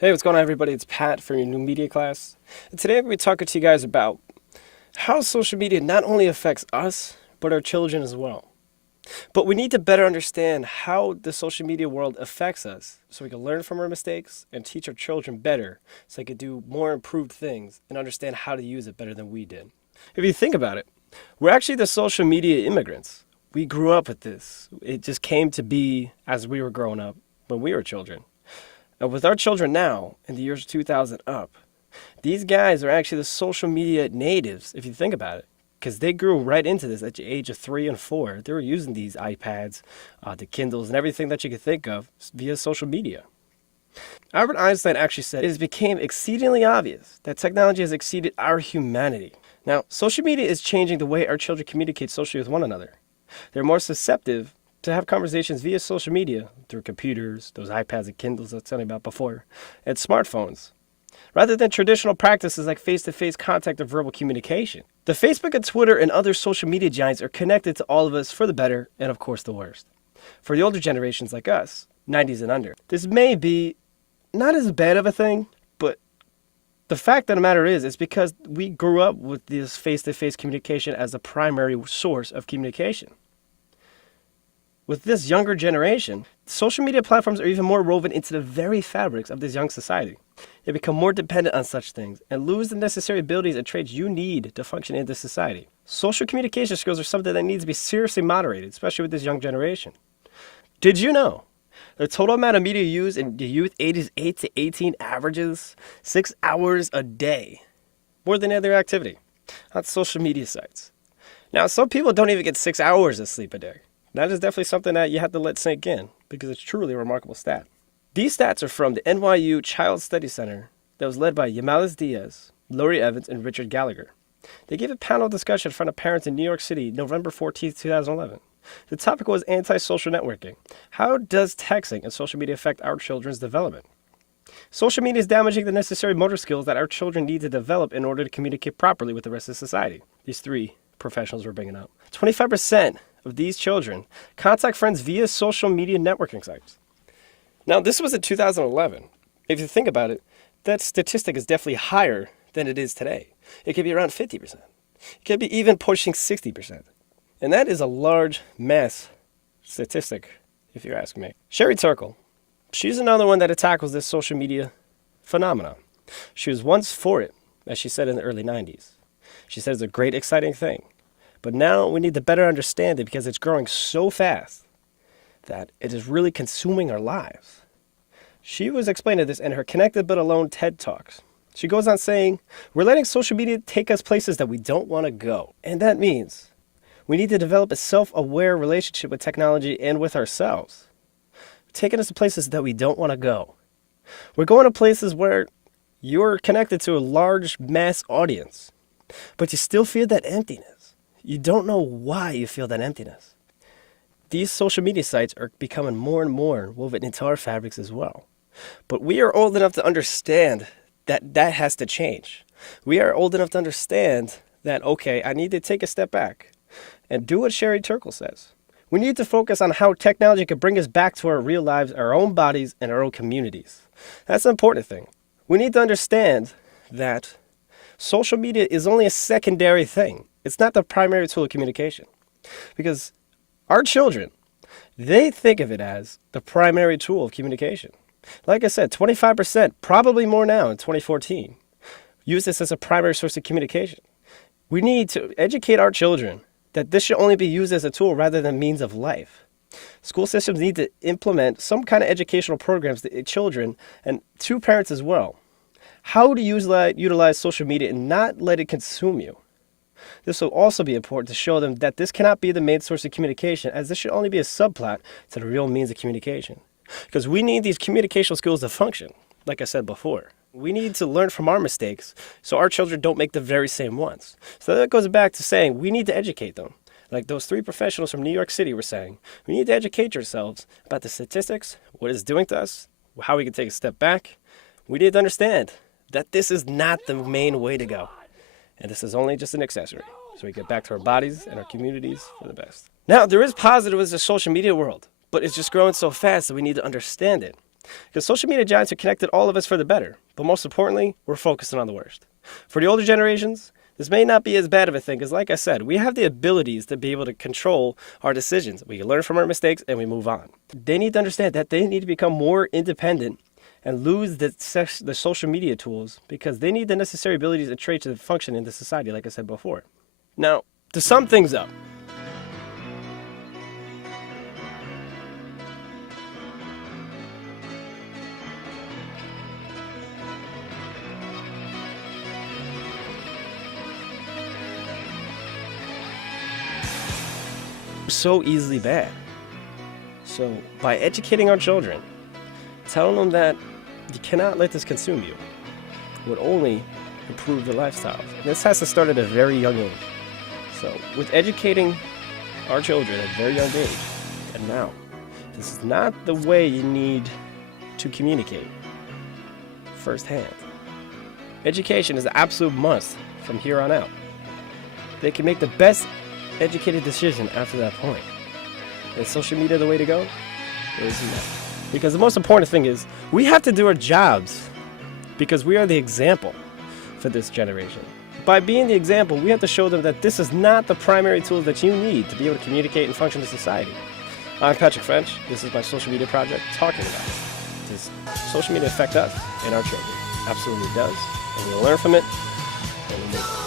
Hey, what's going on, everybody? It's Pat from your new media class. And today I'm going to be talking to you guys about how social media not only affects us, but our children as well. But we need to better understand how the social media world affects us so we can learn from our mistakes and teach our children better so they can do more improved things and understand how to use it better than we did. If you think about it, we're actually the social media immigrants. We grew up with this. It just came to be as we were growing up when we were children. And with our children now, in the years 2000 up, these guys are actually the social media natives, if you think about it, because they grew right into this at the age of 3 and 4. They were using these iPads, the Kindles, and everything that you could think of via social media. Albert Einstein actually said, "It has become exceedingly obvious that technology has exceeded our humanity." Now, social media is changing the way our children communicate socially with one another. They're more susceptible to have conversations via social media through computers, those iPads and Kindles I was telling you about before, and smartphones, rather than traditional practices like face-to-face contact or verbal communication. The Facebook and Twitter and other social media giants are connected to all of us for the better and, of course, the worst. For the older generations like us, 90s and under, this may be not as bad of a thing, but the fact of the matter is, it's because we grew up with this face-to-face communication as the primary source of communication. With this younger generation, social media platforms are even more woven into the very fabrics of this young society. They become more dependent on such things and lose the necessary abilities and traits you need to function in this society. Social communication skills are something that needs to be seriously moderated, especially with this young generation. Did you know the total amount of media used in the youth ages 8 to 18 averages 6 hours a day, more than any other activity, on social media sites? Now, some people don't even get 6 hours of sleep a day. That is definitely something that you have to let sink in because it's truly a remarkable stat. These stats are from the NYU Child Study Center that was led by Yamalis Diaz, Lori Evans, and Richard Gallagher. They gave a panel discussion in front of parents in New York City, November 14, 2011. The topic was anti-social networking. How does texting and social media affect our children's development? Social media is damaging the necessary motor skills that our children need to develop in order to communicate properly with the rest of society. These three professionals were bringing up. 25% of these children contact friends via social media networking sites. Now, this was in 2011. If you think about it, that statistic is definitely higher than it is today. It could be around 50%. It could be even pushing 60%. And that is a large mass statistic, if you ask me. Sherry Turkle, she's another one that tackles this social media phenomenon. She was once for it, as she said in the early 90s. She said it's a great, exciting thing. But now we need to better understand it because it's growing so fast that it is really consuming our lives. She was explaining this in her Connected But Alone TED Talks. She goes on saying, "We're letting social media take us places that we don't want to go. And that means we need to develop a self-aware relationship with technology and with ourselves. Taking us to places that we don't want to go. We're going to places where you're connected to a large mass audience, but you still feel that emptiness. You don't know why you feel that emptiness. These social media sites are becoming more and more woven into our fabrics as well. But we are old enough to understand that that has to change. We are old enough to understand that, okay, I need to take a step back and do what Sherry Turkle says. We need to focus on how technology can bring us back to our real lives, our own bodies, and our own communities. That's the important thing. We need to understand that social media is only a secondary thing. It's not the primary tool of communication. Because our children, they think of it as the primary tool of communication. Like I said, 25%, probably more now in 2014, use this as a primary source of communication. We need to educate our children that this should only be used as a tool rather than means of life. School systems need to implement some kind of educational programs to children and to parents as well. How to utilize social media and not let it consume you. This will also be important to show them that this cannot be the main source of communication, as this should only be a subplot to the real means of communication. Because we need these communicational skills to function, like I said before. We need to learn from our mistakes so our children don't make the very same ones. So that goes back to saying we need to educate them. Like those three professionals from New York City were saying, we need to educate yourselves about the statistics, what it's doing to us, how we can take a step back. We need to understand that this is not the main way to go. And this is only just an accessory, so we get back to our bodies and our communities for the best. Now, there is positive with the social media world, but it's just growing so fast that we need to understand it. Because social media giants have connected all of us for the better, but most importantly, we're focusing on the worst. For the older generations, this may not be as bad of a thing, because like I said, we have the abilities to be able to control our decisions. We can learn from our mistakes and we move on. They need to understand that they need to become more independent and lose the social media tools, because they need the necessary abilities and traits to function in the society, like I said before. Now, to sum things up, so easily bad. So by educating our children, telling them that you cannot let this consume you, would only improve their lifestyles. This has to start at a very young age. So with educating our children at a very young age, and now, this is not the way you need to communicate firsthand. Education is an absolute must from here on out. They can make the best educated decision after that point. Is social media the way to go? Or is it not? Because the most important thing is we have to do our jobs, because we are the example for this generation. By being the example, we have to show them that this is not the primary tool that you need to be able to communicate and function in society. I'm Patrick French. This is my social media project talking about it. Does social media affect us and our children? Absolutely does. And we'll learn from it and we'll move on.